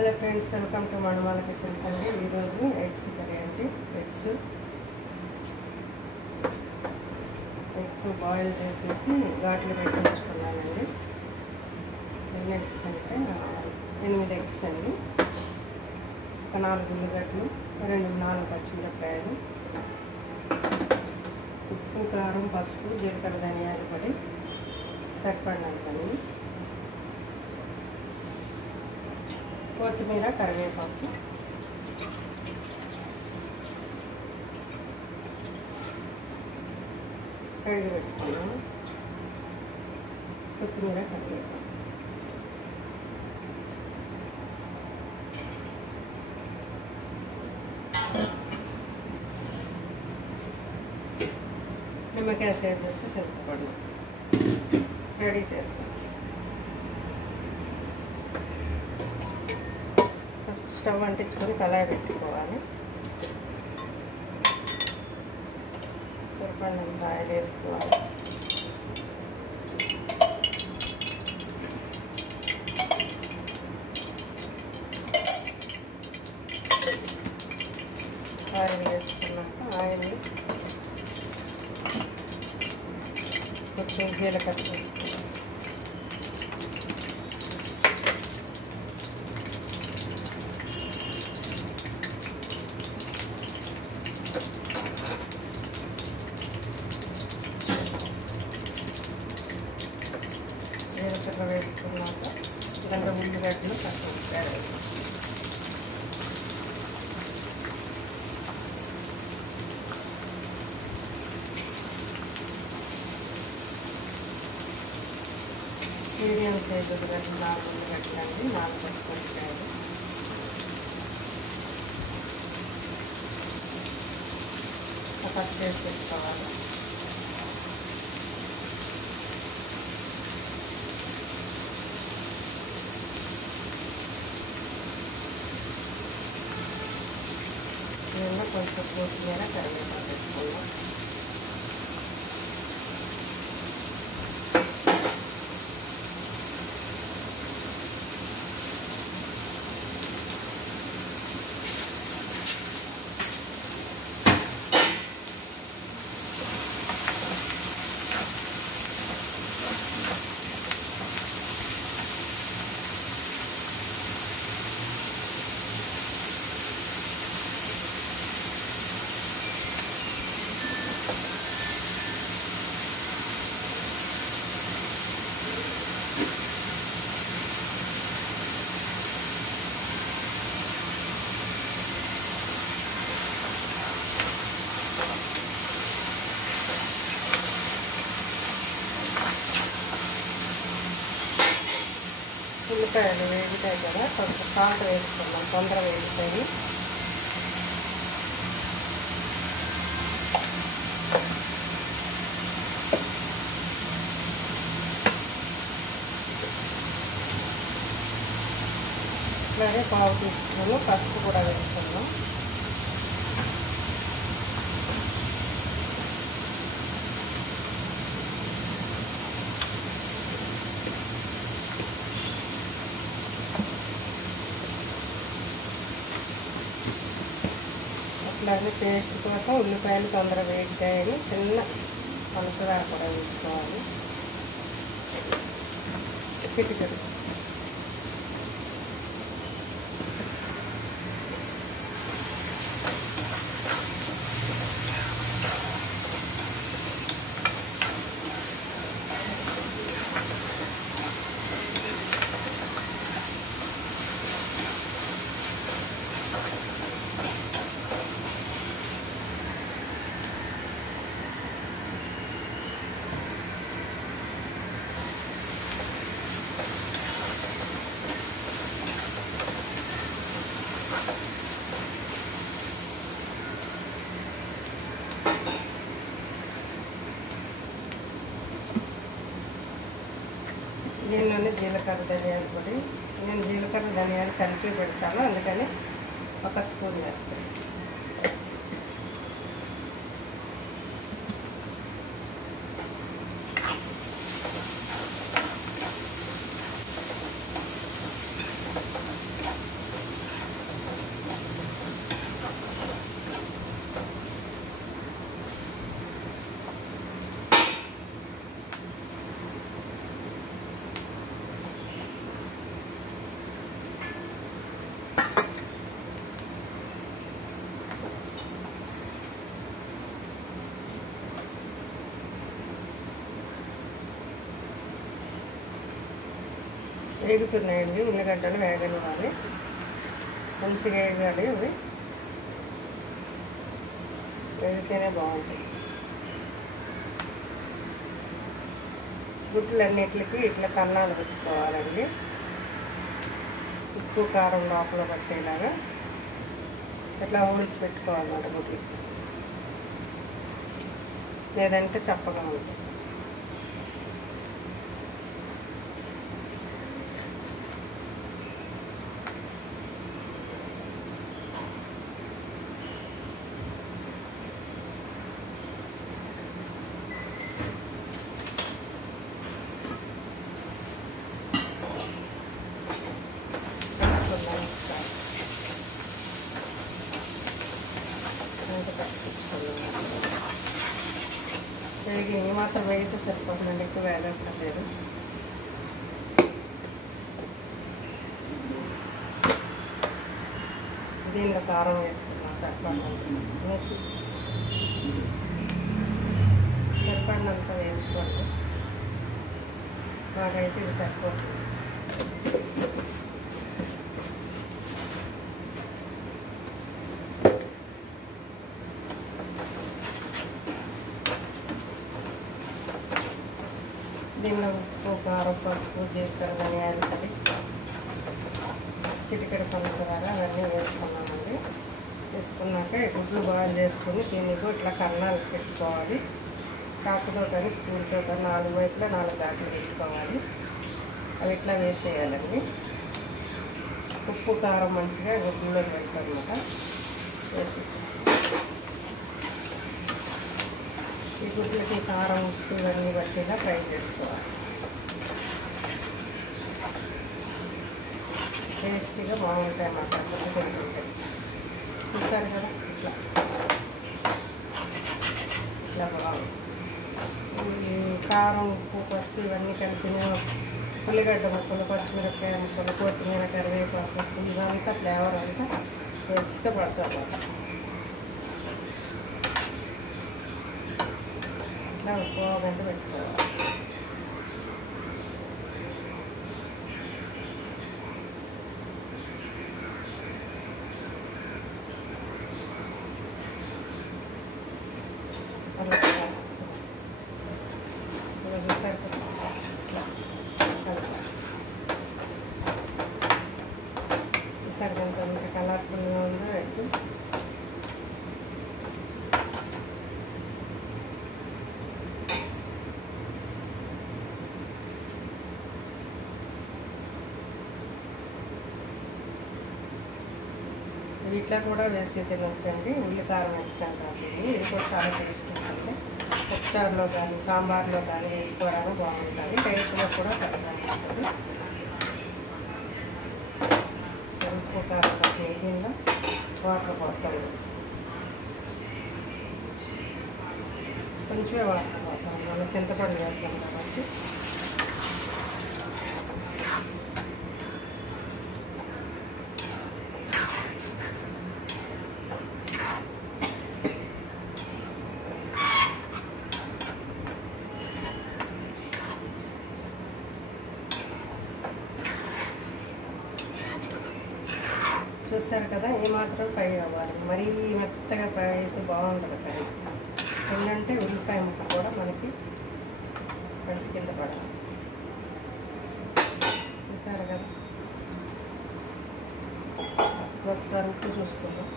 Hello friends, welcome to Manimala kitchens అండి. ఈరోజు eggs curry అండి. ఎగ్స్ బాయిల్ చేసేసి ఘాట్లు పెట్టి ఉంచుకున్నానండి. ఎన్ని ఎగ్స్ అంటే 8 ఎగ్స్ అండి. ఒక 4 ఉల్లిగడ్డలు, 4 పచ్చిమిరపకాయలు, ఉప్పు, కారం, పసుపు, జీలకర్ర, ధనియాల పొడి సరిపడినంతండి, కొత్తిమీర, కరివేపాకు, కడిగి పెట్టుకున్నాము. కొత్తిమీర, కరివేపాకు, నిమ్మకాయ సైజ్ వచ్చి చింతపండు రెడీ చేస్తాం. ఫస్ట్ స్టవ్ అంటించుకొని కళాయి పెట్టుకోవాలి. సరిపడినంత ఆయిల్ వేసుకోవాలి. ఆయిల్ వేసుకున్నాక ఆయిల్ కొంచెం జీలకర్ర వేసుకోవాలి. జీలకర్ర వేసుకున్నాక 2 ఉల్లిగడ్డలు పచ్చిమిరపకాయ వేసుకోవాలి. మీడియం సైజు ఉల్లిగడ్డలు 4 ఉల్లిగడ్డలు అండి, 4 పచ్చిమిరపకాయలు, కట్ చేసి పెట్టుకోవాలి. దీనిలో కొంచెం కొత్తిమీర, కరివేపాకు వేసుకుందాం. ఉల్లిపాయలు వేగుతాయి కదా, కొంచెం సాల్ట్ వేసుకున్నాం, తొందరగా వేగుతాయి. అలాగే 1/2 టీ స్పూన్ పసుపు కూడా వేసుకున్నాం. అట్లాగే పేస్ట్ కోసం ఉల్లిపాయలు తొందరగా వేగుతాయని చిన్న పలుసుగా కూడా వేసుకోవాలి. చిటికెడు దీనిలోనే జీలకర్ర, ధనియాల పొడి. నేను జీలకర్ర, ధనియాలు కలిపి పెడతాను, అందుకని 1 స్పూన్ వేస్తాను. వేగుతున్నాయండి. ఉల్లిగడ్డలు వేగనివ్వాలి, మంచిగా వేగాలి. అవి వేగితేనే బాగుంటుంది. గుడ్లన్నిటికి ఇట్లా కన్నాలు పెట్టుకోవాలండి. ఉప్పు కారం లోపల పట్టేలాగా ఇట్లా హోల్స్ పెట్టుకోవాలన్నమాట గుడ్లు, లేదంటే చప్పగా ఉంటుంది. వేగి ఈ మాత్రం వేగితే సరిపోతుందండి, ఎక్కువ వేగక్కర్లేదు. దీనిలో కారం వేసుకున్నాం సరిపడినంత వేసుకోండి. నాకైతే ఇది సరిపోతుంది. దీనిలో ఉప్పు కారం పసుపు జీలకర్ర ధనియాలు పొడి చిటికెడు పంచదార అవన్నీ వేసుకున్నామండి. వేసుకున్నాక గుడ్లు బాయిల్ చేసుకుని దీన్ని ఇట్లా కన్నాలు పెట్టుకోవాలి. చాకుతో కానీ స్పూన్తో కానీ 4 వైపులా 4 దాట్లు పెట్టుకోవాలి. అవి ఇట్లా వేసేయాలండి. ఉప్పు కారం మంచిగా గుడ్లలో పెడతారన్నమాట. వేసేసి ఈ గుడ్లకి కారం ఉప్పు ఇవన్నీ బట్టిగా ఫ్రై చేసుకోవాలి. టేస్టీగా బాగుంటాయి అన్నమాట. తింటుంటాయి. చూస్తారు కదా ఇట్లా ఇట్లా బాగుంది. ఈ కారం ఉప్పు పసుపు ఇవన్నీ కలిపిన ఉల్లిగడ్డ ముక్కలు, పచ్చిమిరపకాయ ముక్కలు, కొత్తిమీర, కరివేపాకు ఇదంతా ఫ్లేవర్ అంతా ఎక్స్ట్రా పడుతుంది అన్నమాట. ఇట్లా ఉప్పు గంట పెట్టుకోవాలి. సరిగంత కలర్ఫుల్గా ఉందో పెట్టి వీటిలో కూడా వేసి తినొచ్చండి. ఉల్లికారం వేసాను కాబట్టి ఇది కూడా చాలా టేస్ట్ ఉంటుంది. పప్పుచారులో కానీ సాంబార్లో కానీ వేసుకోవడానికి బాగుంటుంది. టేస్ట్లో కూడా చాలా బాగుంటుంది. ఉప్పు కారం వేగిందా వాటర్ పోతాం, కొంచెమే వాటర్ పోతాం. మనం చింతపండు వేస్తాం కాబట్టి చూస్తారు కదా ఈ మాత్రం ఫ్రై అవ్వాలి. మరీ మెత్తగా ఫ్రై అయితే బాగుంటుంది కర్రీ. ఏంటంటే ఉల్లిపాయ ముక్క కూడా మనకి పంట కింద పడాలి. చూసారు కదా, ఒకసారి ఉప్పు చూసుకుందాం.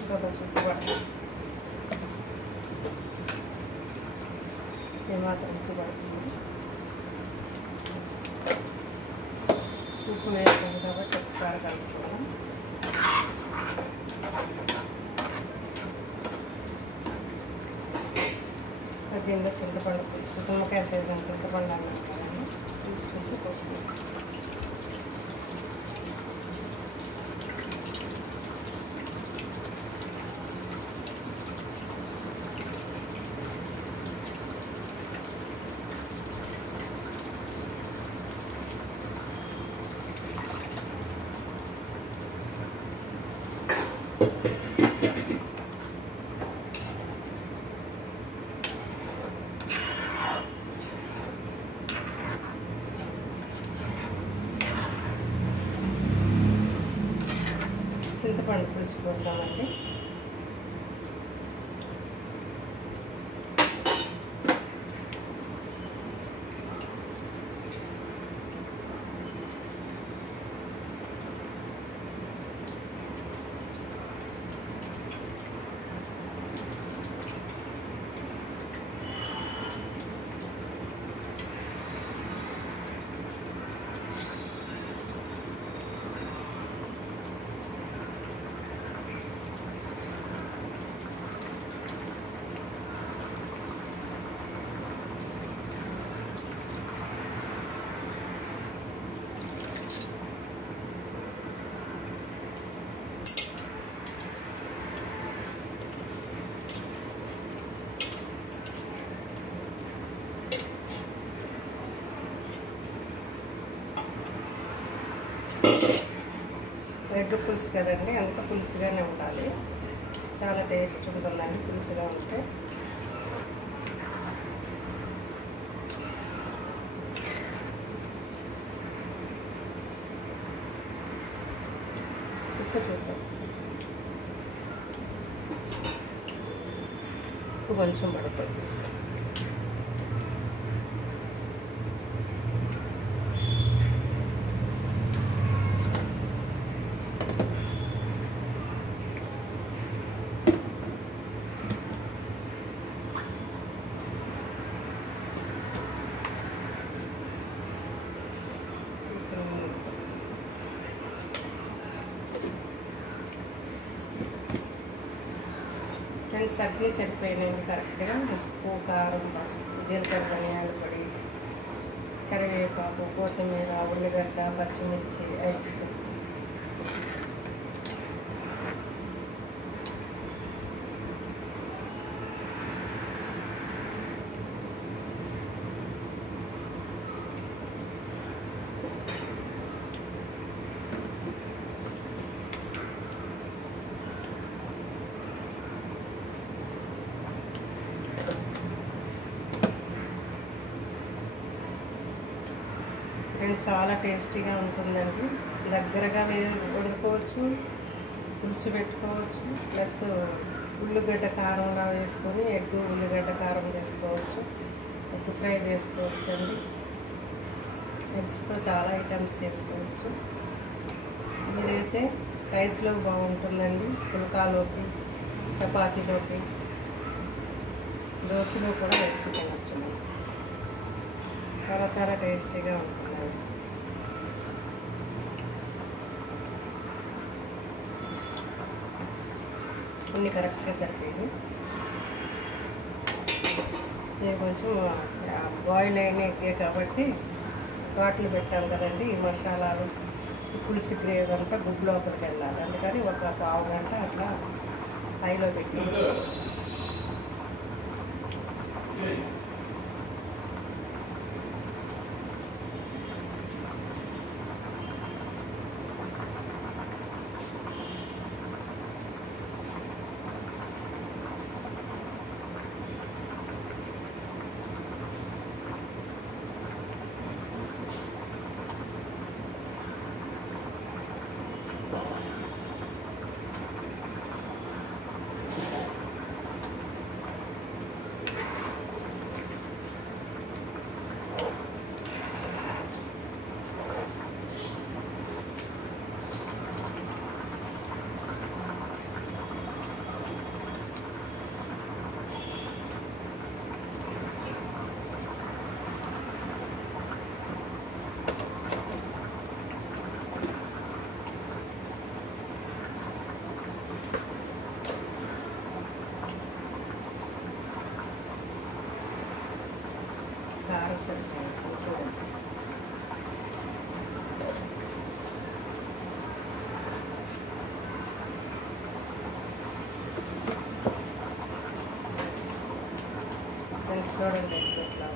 ఇంకా కొంచెం ఉప్పు పడాలి. ఈ మాత్రం ఉప్పు పడుతుంది. ఉప్పు వేసాను కాబట్టి ఒకసారి కలుపుకోవాలి. దీనిలో చింతపండు పులుసు, నిమ్మకాయ సీజన్ చింతపండు అన్నాను కదండి, తీసుకొచ్చి పోసుకుంటాం. చింతపండు పులుసు పోసామండి. ఎగ్ పులుసు కదండి, అంత పులుసుగానే ఉండాలి. చాలా టేస్ట్ ఉంటుందండి పులుసుగా ఉంటే. ఉప్పు చూద్దాం. ఉప్పు కొంచెం పడుతుంది. ఫ్రెండ్స్ అన్నీ సరిపోయినాయండి కరెక్ట్గా. ఉప్పు, కారం, పసుపు, జీలకర్ర, ధనియాల పొడి, కరివేపాకు, కొత్తిమీర, ఉల్లిగడ్డ, పచ్చిమిర్చి, ఎగ్స్. ఫ్రెండ్స్ చాలా టేస్టీగా ఉంటుందండి. దగ్గరగా వండుకోవచ్చు, పులుసు పెట్టుకోవచ్చు, ప్లస్ ఉల్లిగడ్డ కారంలా వేసుకొని ఎగ్ ఉల్లిగడ్డ కారం చేసుకోవచ్చు, ఎగ్ ఫ్రై చేసుకోవచ్చు అండి. ఎగ్స్తో చాలా ఐటమ్స్ చేసుకోవచ్చు. ఇదైతే రైస్లో బాగుంటుందండి, పుల్కాలోకి, చపాతీలోకి, దోశలో కూడా వేసి తినచ్చు. చాలా చాలా టేస్టీగా ఉంటుంది. అన్నీ కరెక్ట్గా సరిపోయింది. ఇది కొంచెం బాయిల్ అయిన ఎగ్గే కాబట్టి వాటిని పెట్టాం కదండి. ఈ మసాలాలు, పులుసు గ్రేవీ అంతా గుడ్డు లోపలికి వెళ్ళాలి. అందుకని ఒక పావు గంట అట్లా హైలో పెట్టి కారం సరిపోయింది చూడండి. చూడండి ఎట్లా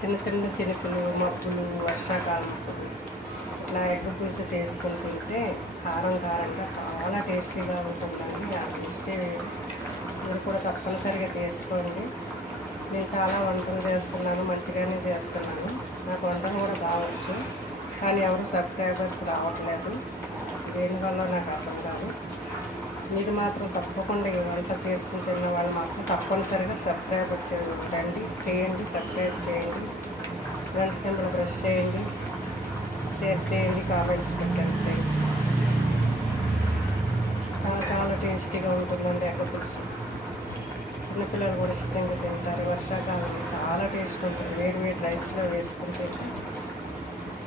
చిన్న చిన్న చినుకులు మబ్బులు వర్షాకాలం ఇట్లా ఎగ్ పులుసు చేసుకొని తింటే కారం కారంగా చాలా టేస్టీగా ఉంటుందండి. ఆ టేస్టీ మీరు కూడా తప్పనిసరిగా చేసుకోండి. నేను చాలా వంటలు చేస్తున్నాను, మంచిగానే చేస్తున్నాను. నాకు వంటలు కూడా బాగొచ్చు, కానీ ఎవరు సబ్స్క్రైబర్స్ రావట్లేదు. దేనివల్ల నాకు అర్థం కాదు. మీరు మాత్రం తప్పకుండా ఈ వంట చేసుకుంటున్న వాళ్ళు మాత్రం తప్పనిసరిగా సబ్స్క్రైబ్ చేయండి, సబ్స్క్రైబ్ చేయండి, గంట సింబల్ ప్రెస్ చేయండి, షేర్ చేయండి, కామెంట్స్ పెట్టండి ఫ్రెండ్స్. చాలా చాలా టేస్టీగా ఉంటుందండి ఎగ్ పులుసు. చిన్నపిల్లలు కూడా ఇష్టంగా తింటారు. వర్షాకాలం చాలా టేస్ట్ ఉంటుంది. వేడి వేడి రైస్లో వేసుకుంటే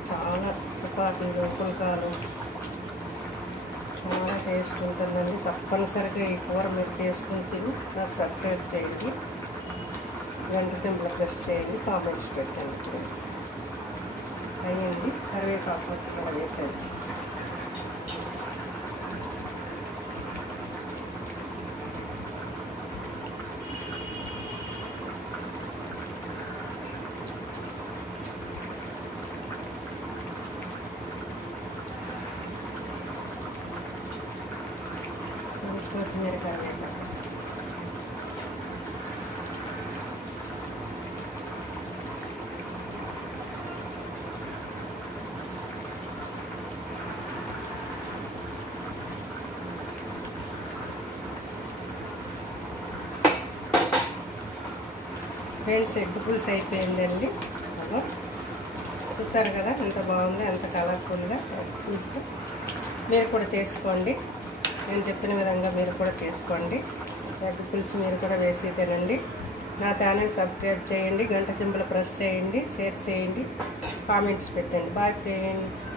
చాలా చపాతీలు పుల్కాలు చాలా టేస్ట్ ఉంటుందండి. తప్పనిసరిగా ఈ కూర మీరు చేసుకుంటూ నాకు సబ్స్క్రైబ్ చేయండి, గంట సింబల్ ప్రెస్ చేయండి, కామెంట్స్ పెట్టండి ఫ్రెండ్స్. అయ్యండి కరివేపాకు కూడా వేసేది. కొత్తిమీర కరివేపాకు ఫ్రెండ్స్. ఎగ్ పులుసు అయిపోయిందండి. అలా చూసారు కదా ఎంత బాగుంది, ఎంత కలర్ఫుల్గా ఎగ్ పులుసు. మీరు కూడా చేసుకోండి, నేను చెప్పిన విధంగా మీరు కూడా చేసుకోండి. ఎగ్ పులుసు మీరు కూడా వేసి తినండి. నా ఛానల్ సబ్స్క్రైబ్ చేయండి, గంట సింబల్ ప్రెస్ చేయండి, షేర్ చేయండి, కామెంట్స్ పెట్టండి. Bye friends.